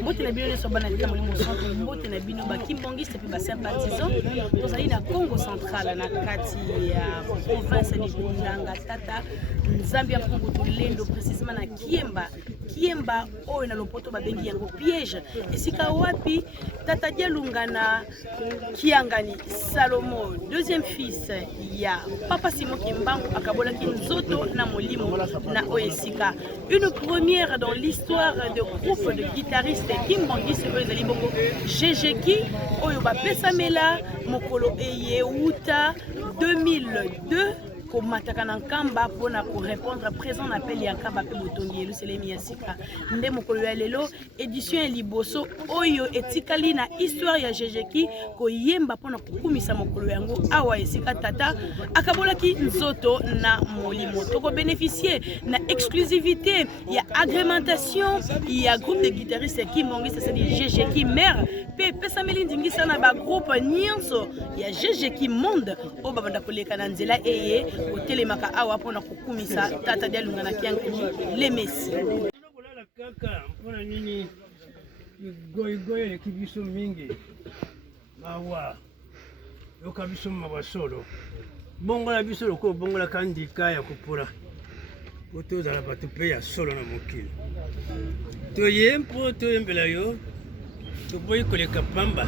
Mbote na bino so bana dita molimo centre mbote na bino ba kimbongiste pe ba sympathisant tozali na Congo central na kati ya province ni Kunanga tata Zambia Congo Tolendo précisément na Kiemba oyo na lopoto ba bengi yango piège esika wapi tata Dialunga na Kiangani Salomo deuxième fils ya papa Simon Kimbangu akabola kinzoto na molimo na oesika une première dans l'histoire de groupe de guitaristes kimbongiste oyo ezali bongo Jejeki oyo bapesamela mokolo eyeuta 2002 mataka na nkamba pona ko répondre présent appel ya nkamba pe botongi elu selemi ya sika nde mokolo ya lelo édition ya liboso oyo etikali na histoire ya Jejeki ko yemba pona kukumisa mokolo yango awa esika tata akabolaki nzoto na molimo toko bénéficier na exclusivité ya agrémentation ya groupe de guitaristes kimbongiste c'est Jejeki mère pe pesameli ndingisa na ba groupe nyonso ya Jejeki monde o babanda koleka na nzela eye otelemaka awa pona kukumisa tata Dialunga na Kiangani le Messi kulala kaka mpona nini goigoye le kibiso mingi mawa yoka biso mabasolo bongola biso loko bongola kandika ya kupura otozala bato pe ya solo na mokili toyempo toyembela yo toboyi koleka pamba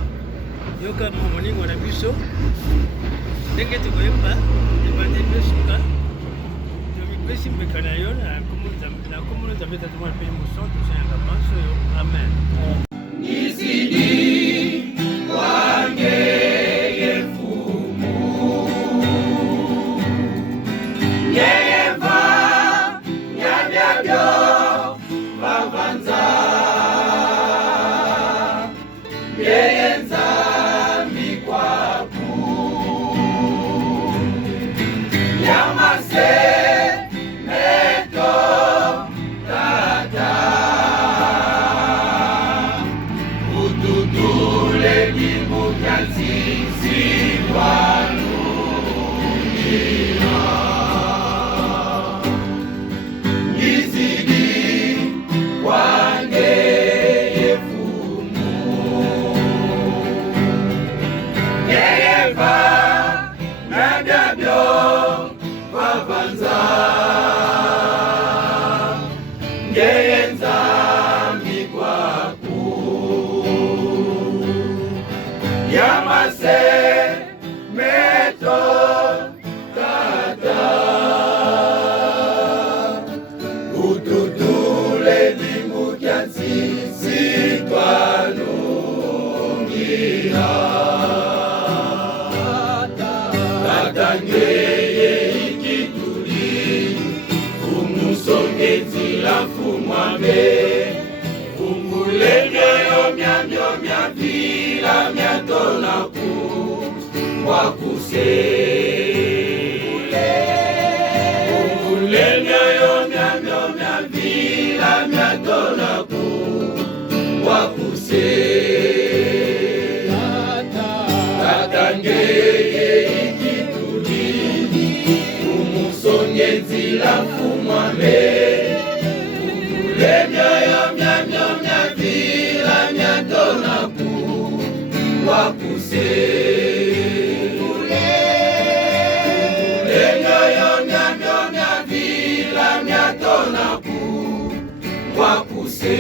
yoka moningo na biso ndenge tokoyemba ebande besuka tomipesi mbeka na yo na komona nzambe tata mwana mpe moso tosayanga maso yo amen Nizidi wangeye fumu Yeva Nyabyabyo Babanza Yeyenza Mikwaku Yamase Meto Tata Ututule Kimukansi Siwanu Nina Nizidi Wangeye Fumu Yeva Nyabyabyo Babanza Ngeyenza Mikwaku Yamase Meto Tata Ututule Limukiansi Sitwanungira Tata ngeye ikituli Umusongezi la fumame Fungule myoyo mya vila mya tonaku Wakuse Fungule myoyo mya vila mya tonaku Wakuse Tata ngeye ikituli Umusongezi la fumame Fungule myoyo mya vila mya tonaku Wakuse Fungule myoyo mya vila mya tonaku Wakuse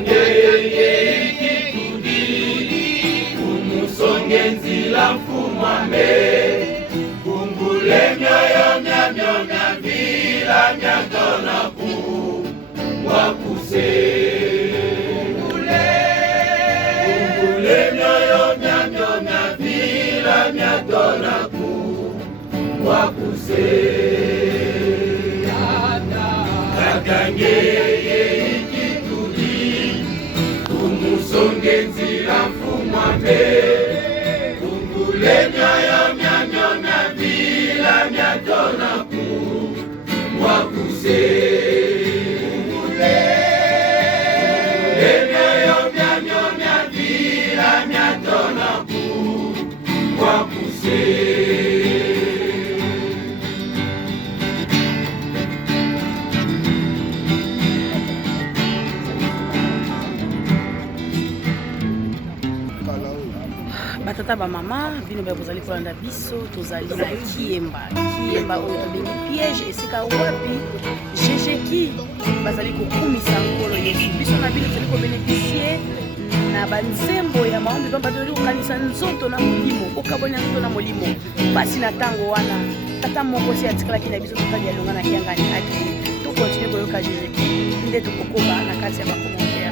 Ngeye ikitudi Umusongenzi la mfumame Fungule myoyo mya vila mya tonaku Wakuse Fungule myoyo mya vila mya tonaku Wakuse Tata ngeye ngenzira mfumwambe kungule myoyo myamyo myavila myatonaku mwakuse kungule myoyo myamyo myavila myatonaku mwakuse. Batata ba mama bino ba bozali kolanda biso tozali na kiyemba oyo tobengi piège esika wapi jejeki bazali kokumisa nkolo Yesu biso na bino tozali kobeneficie na banzembo ya maombi pamba tozali kokanisa nzoto na molimo okabona nzoto na molimo basi na ntango wana tata moko si atikalaki na biso totali alonga na kiangani ati tokontinue koyoka jejeki nde tokokoba na kati ya bakommentaire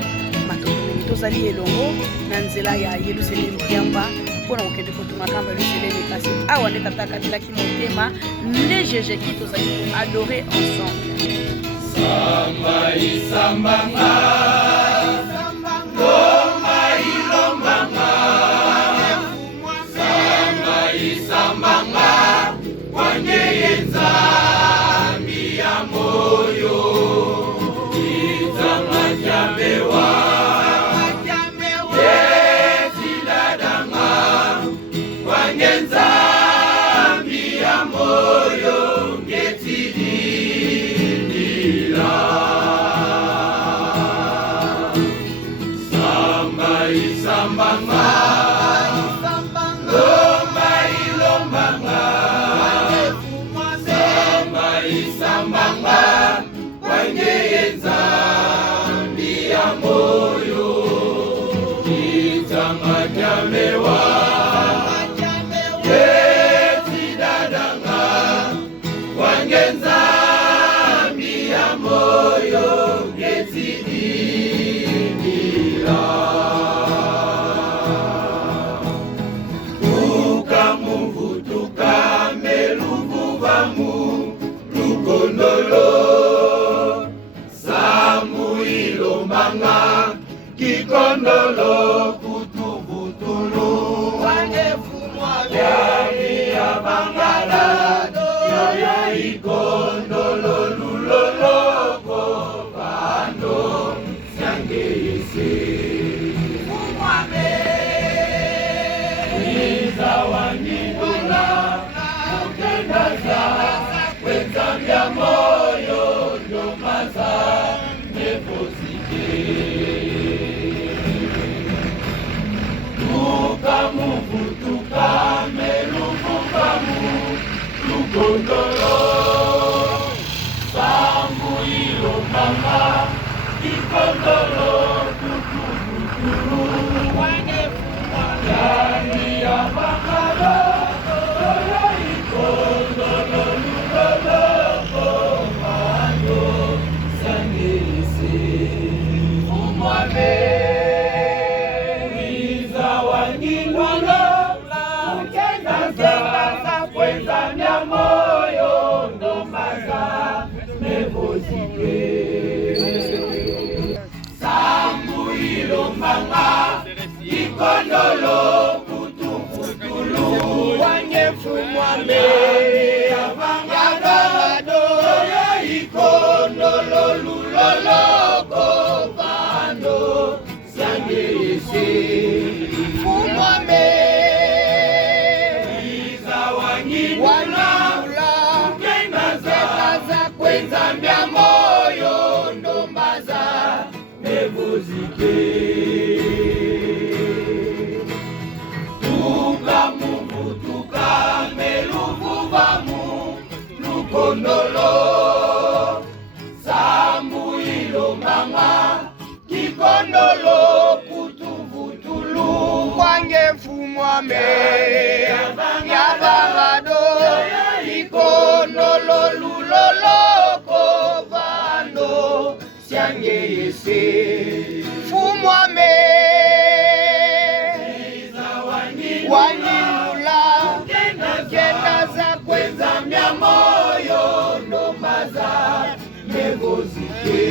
matokoni tozali elongo na nzela ya Yerusalemu yamba mpona kokende kotunga kamba Yerusalemu kasi awa nde tata akatelaki motema nde jejeki tozali koadore ensemble. Samba isambanga lomba ilombanga samba isambanga wanyeyenza ya moyo izama jamewa yezidadanga wanyenza ya moyo ngetidindila samba isambanga lomba ilombanga samba isambanga wanyeyenza ya moyo itanga jamewa yezidadanga wanyenza ya moyo ngetidindila ukamuvutuka meluvuvamu lukondolo samu ilombanga kikondolo kutuvutulu wangefumwa vyami ya bangala yoya ikondolo luloloko pando sangeyese fumwame iza wanidula ukendaza wenzambya moyo ndomaza nepozike ukamuvutuka meluvuvamu lukondolo sambu ilombanga ikondolo kutuvutulu wangefumwa yani ya bakala oyo ikondolo luloloko mando sangese umwame iza wanyingwalo ukendaza kweza mya moyo ndomaza nevozike sambu ilombanga ikondolo kutuvutulu wanyefumwame yavangado yo ikondolo luloloko pando sangeyese fumwame iza wanyingula ukendaza kwenzambya moyo ndombaza nevozike tukamuvutuka meluvuvamu lukondolo sambu ilombanga kikondolo kutuvutulu wangefumwame yavangado ikondolo luloloko vando syangeyese fumwame wanyingula ukendaza kwenzambya moyo ndomaza nevozike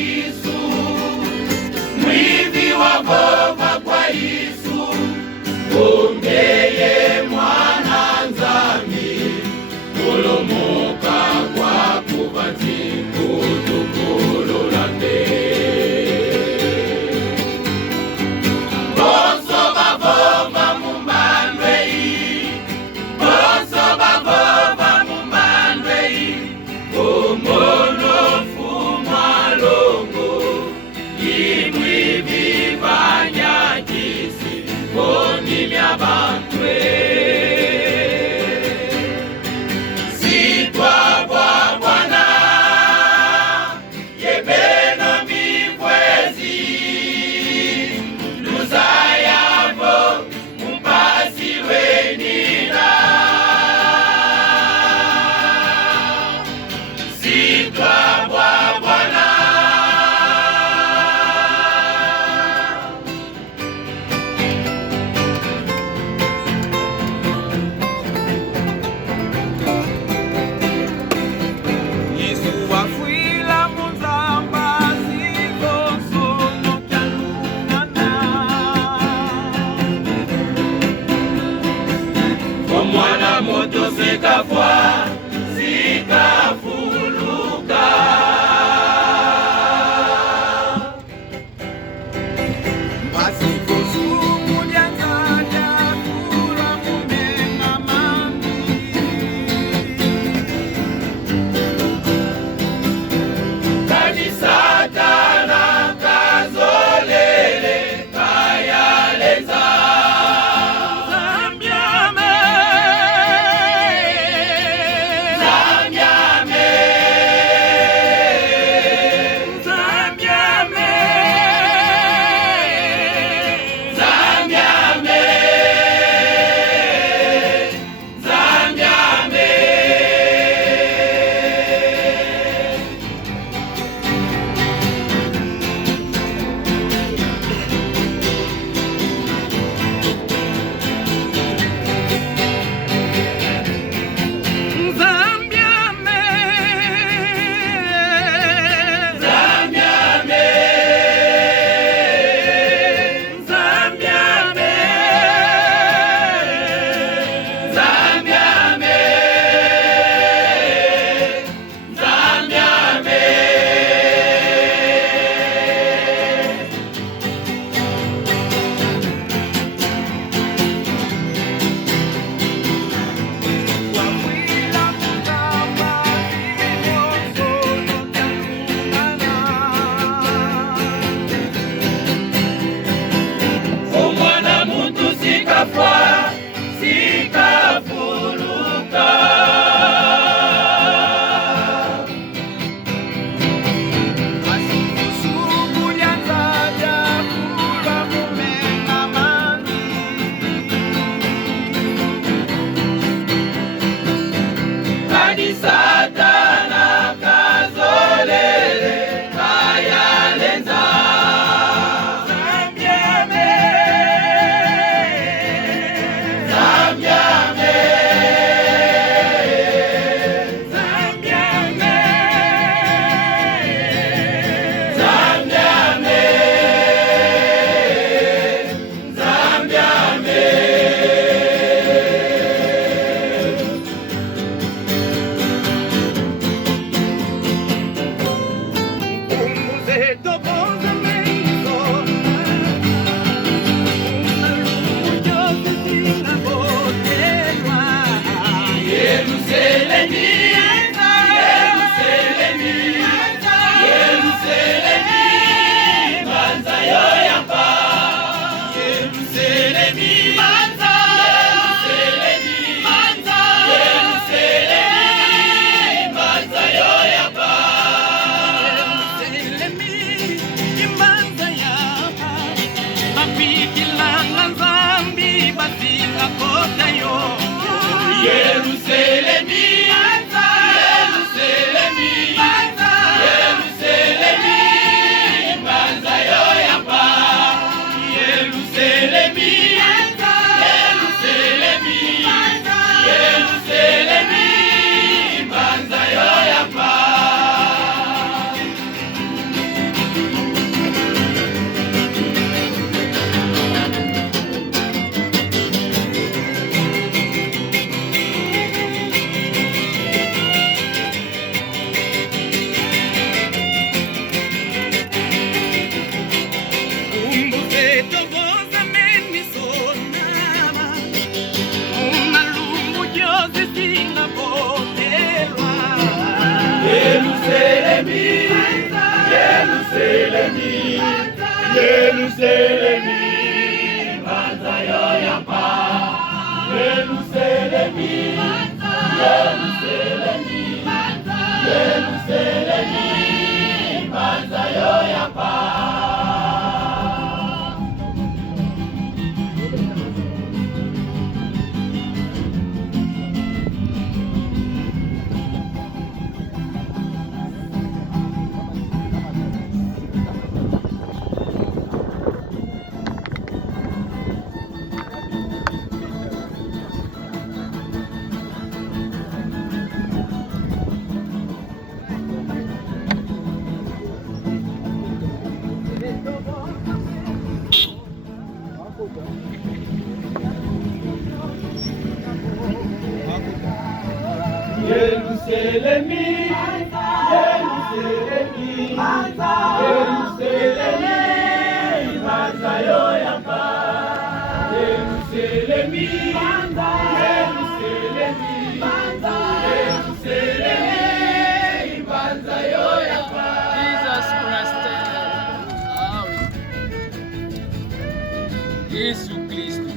Yesu, mwivi wagova kwa Yesu, ongeye mwana nzambi, olomoka kwa kubati kutukululande. Bonso bavova mumbandwei, bonso bavova mumbandwei, kumono fumwa longo, imwi vivanya kisi.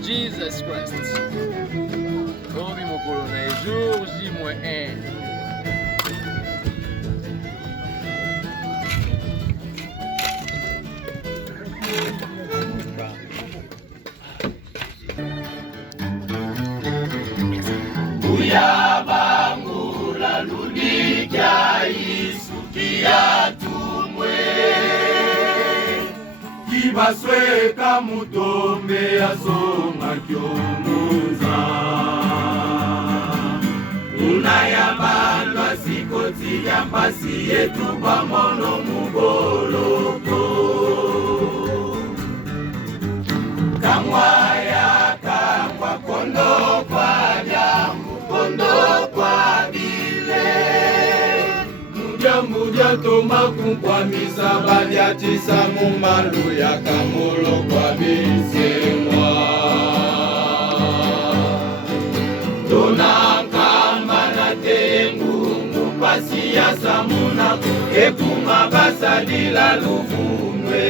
Jesus Christ. Obi mokolo na jour J-1. Uyabangula lunika isukia tumwe Kibasweka mutombe asonga kyomuza Unayabandwa sikoti ya mpasi yetu pamono mugoloko Kamwaya kamwa kondo kwa jamu kondo kwa bile Muja toma kumpwa misaba vya tisa mumalu ya kamulo kwa bisemwa Tona kamba na tengu mupasi ya samuna Ekuma basadila luvunwe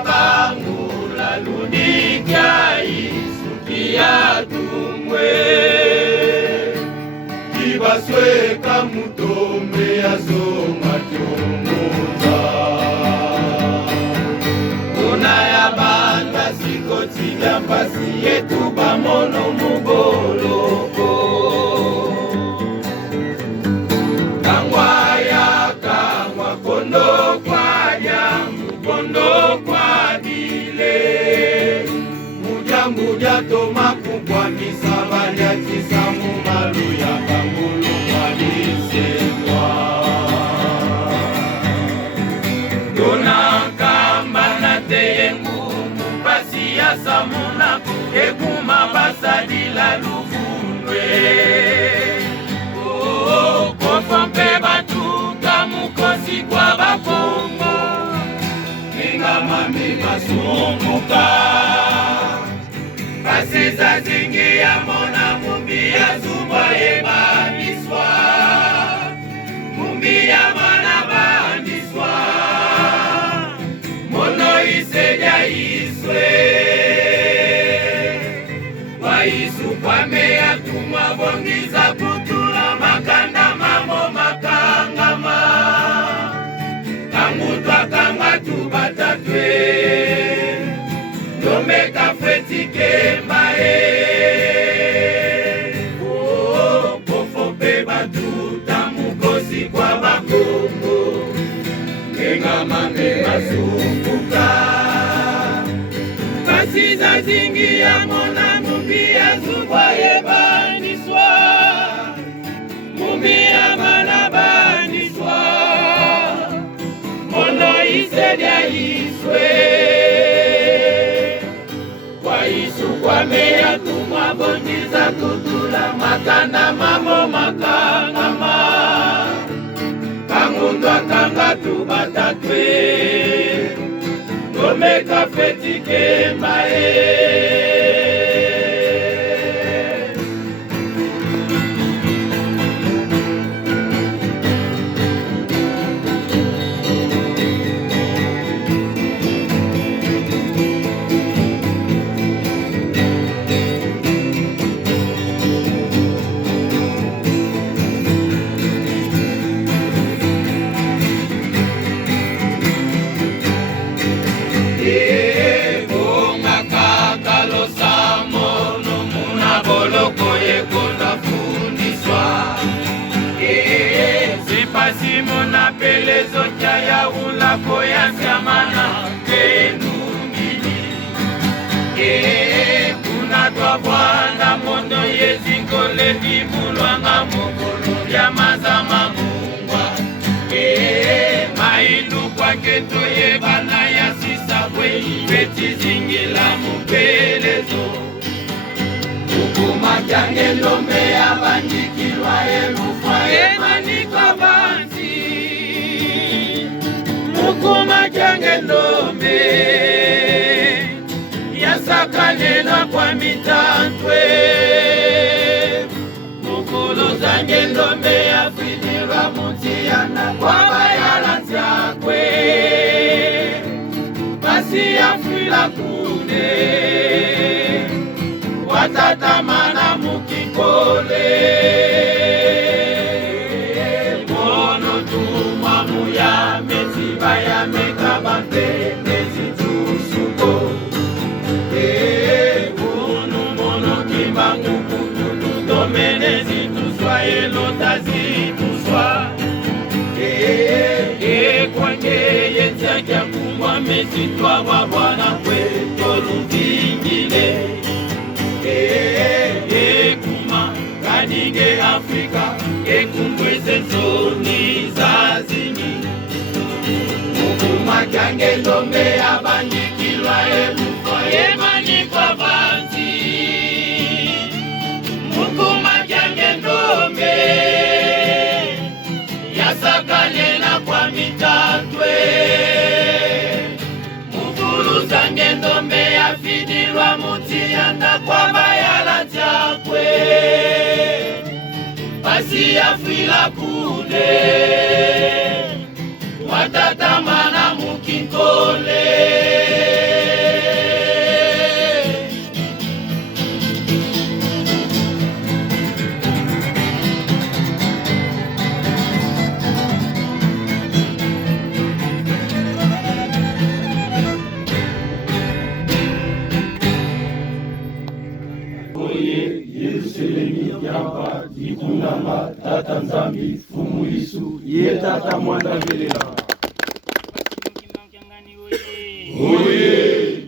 Uyabangula lunika isukia tumwe Kibasweka mutombe azonga tyomuza Unayabanda sikoti ya mpasi yetu bamono mugoloko Kangwaya kangwa kondo kwa jamu kondo kwa dile Muja toma kumpwa misaba ya tisa mumalu ya kamulu kwa disemwa Dona kamba na teyengu mupasi ya samuna Ekuma basadila luvunwe Kofampe batuka mukosi kwa bakongo Mingamami masumuka Basiza zingi ya mona mumbi ya zubwa eba niswa Mumbi ya mana bandiswa Mono iseja iswe Waisu kwa mea tumwa bongiza kutula makanda mamo makangama Kamutwa kanga tubatatwe Domeka fetike mbae Kofope batuta mukosi kwa bakongo Kenga mame masumbuka Kasiza zingi ya mona mumbi ya zubwa yebaniswa Mumbi ya mana baniswa Mono isedia iswe Kwa meya tumwa bonjiza kutula makanda mamo makangama Kangundwa kanga tubatatwe Domeka fetike mbae ya ulako ya zamana kenungini kuna twa bwana mono yezikole dibulwanga mokolo ya mazama mungwa maindu kwake toyebana ya sisabwe beti zingila mupelezo ukuma kyange lombe abandikilwa elufwa emanikwa banzi mukuma kyange lombe yasakalela kwa mitantwe mukolo zange lombe yafidirwa mutiana kwa bayala nzakwe basi yafwila kune watatamana mukikole mono tumwa muya meziba ya mekabante nezitusuko mono kimbangu kututu domene zituswa elota zituswa kwange yetiakya kumwa mesitwa wa bwana kweto luvingile kuma kadige Afrika ekumbweze zoni za zingi mukuma kyange lombe abandikilwa elufwa emanikwa banzi mukuma kyange lombe yasakalela kwa mitantwe mukulu zange ndombe yafidirwa mutianda kwa bayala chakwe basi yafwila kune watatamana mukinkole Ikunama tata nzambi fumu Yesu ye tata mwanda velela oye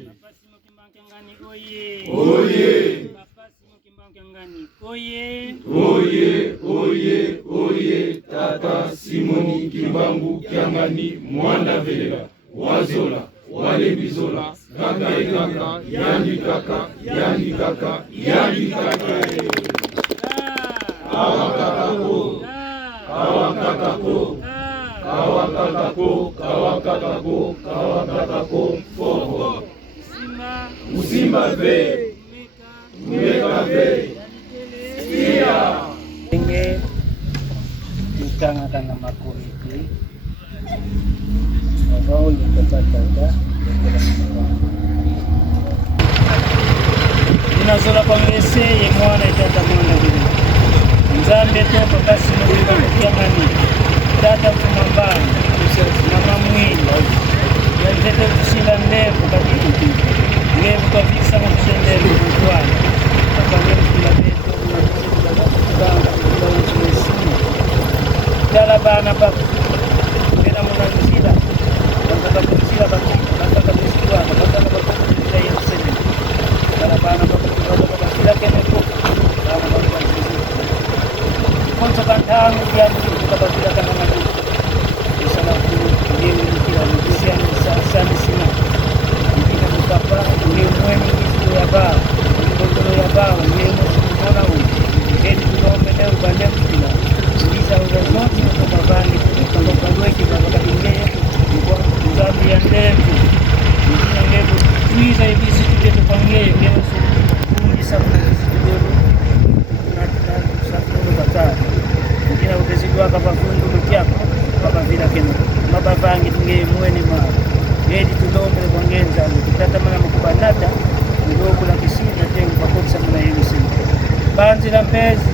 oye oye oye tata Simoni Kimbangu Kyangani mwanda velela wazola wale bizola kaka yani kaka kawakatako foko Usimba ve Umeka ve Siya Enge Utanga makuriti Wabao litatata Inazola kwa mwese ye mwana itata mwana vile Nzambe toka basi mwema mkiamani Tata mfumambani Mama mwini Yalitete kushinda mnevu kabiti Mnevu kwa visa mkushendele mtuani Kapangele kila beto Dala bana baku Kena muna nzila Kantaka kumzila baki Kantaka kumzila Kantaka kumzila yensene Dala bana baku Kantaka kene kuku Dala bana baku Konso kantamu Kiamu Kukabakila kama matu Isala kuru Nyewe nikila Nikusia Nisasani sina Nikina mukapa Nyewe mweni Kisiku ya bao Nikondolo ya bao Nyewe mwana hui Hedi kulombe leo Bane mkila Nisa uzazoti Mkababani Mkababani Mkababani Mzabi ya ndevu Nikina ndevu Tuiza ibisi tuketu kwa ngeye Ndevu Kundi sabu na ibisi tuketu Nikina ukezidwa kapa fundu mkiako Kapa vila kena Mababangi tunge mweni maa Hedi tulombe kwa ngenza Kitata mana mkubanata Mdogo la kisina Tengu pakoksa muna hilu sini Banzi la mpezi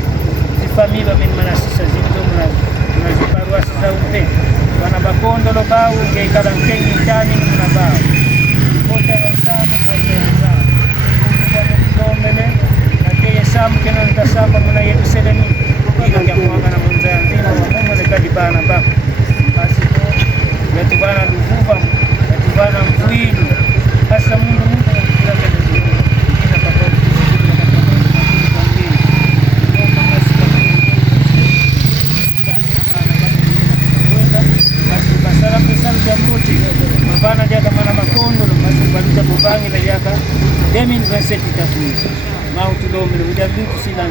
Zifamiba mini manasisa Zimzo muna ziparua sisa umpe Wana bakondo lo bau Ngeikala mkengi itani muna bau Kota ya msamo Kota ya msamo Kukubwa mkulombele Nakeye samu kena nitasamba Muna yedu seleni Ika kia mwanga na munza ya nzima Wamungu lekadi bana bako Basi to Yetu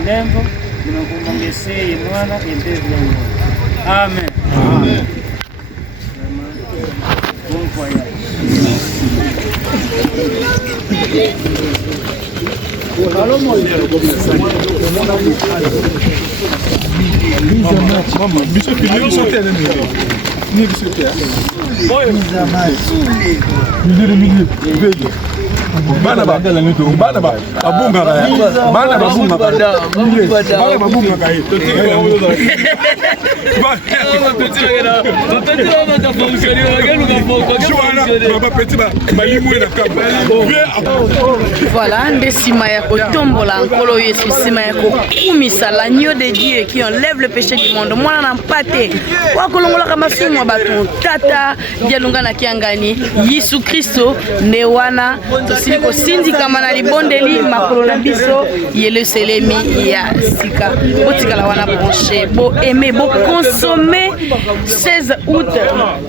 lembo tunakumbangese mwana endevu ya mwana. Amen. Amen. Bon voyage. Mama, biso kile sote na mimi. Ni bisote. Boy, mizamani. Bana ba abunga ba bana babunga ba bana babunga ka hiyo voilà ndesima ya kotombola nkolo Yesu sima ya kokumisa l'agneau de Dieu qui enlève le péché du monde mwana na mpate wakolongola kama sumu bato tata dialunga na kiangani Yesu Kristo ne wana tosili kosindikama na libondeli makolo na biso yele selemi ya sika botikala wana branché bo aimer bo consommer 16 août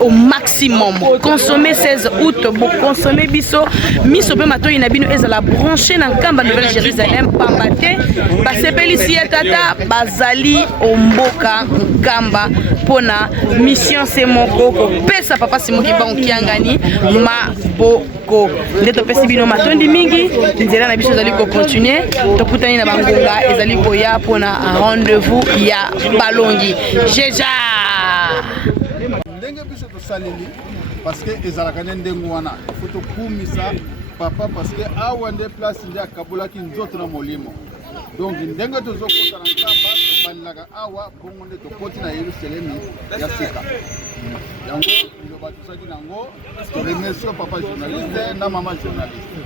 au maximum consommer 16 août bo consommer biso miso pe matoyi na bino ezala branché na nkamba Nouvelle Jérusalem pambate basepelisi ya tata bazali omboka nkamba pona mission se moko kopesa papa simoki bankiangani maboko nde topesi bino matondi mingi nzela na biso ezali ko continuer tokutani na bangonga ezali koya pona rendez-vous ya balongi jeja ndenge biso tosaleli parce que ezalaka ne ndengo wana foto kumisa papa parce que awa nde place nde akabolaki nzoto na molimo donc ndenge tozokota na nkamba tobalelaka awa bongo nde tokoti na Yerusalemi ya sika yango liloba tosaki nango toremercie papa journaliste na mama journaliste